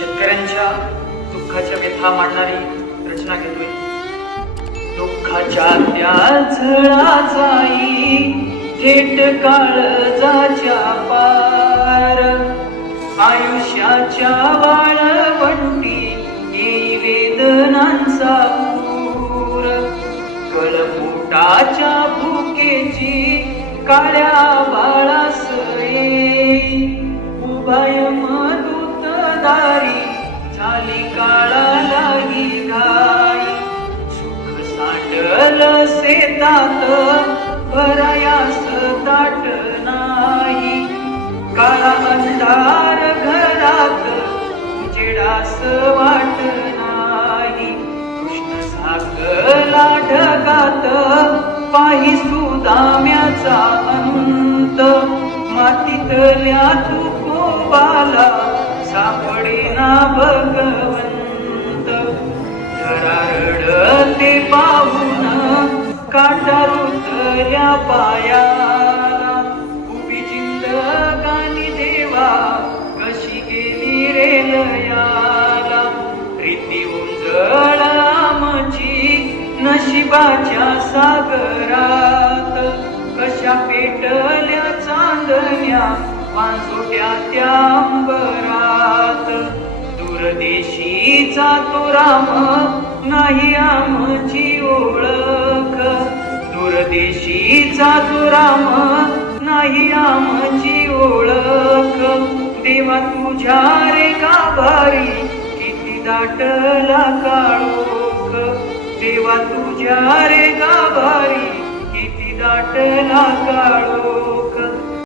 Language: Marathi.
शेतकऱ्यांच्या दुःखाच्या व्यथा मांडणारी रचना घेतोय. दुःखाच्या त्या झळा जाई थेट काळजाच्या पार. आयुष्याच्या वाळवंटी येई वेदनांचा पूर. कळपोटाच्या भुकेची काळ्या शेतात भरायास ताट नाही. काळा अंधार घरात उजेडास वाट नाही. कृष्ण सागला ढगात पाही सुदाम्याचा अंत मातीतल्या तुकोबाला सापडेना भगवंत जरा रडते पाहून काटा उतर्या पायाला उभी जिंदगानी देवा कशी गेली रे लयाला. प्रीती उंजळामची नशिबाच्या सागरात कशा पेटल्या चांदण्या मासुट्या त्या अंबरात दूरदेशीचा तो राम नाही आमची ओळख. दूरदेशीचा तो राम नाही आमची ओळख. देवा तुझ्या रे गाभारी किती दाटला काळोख. देवा तुझ्या रे गाभारी किती दाटला काळोख.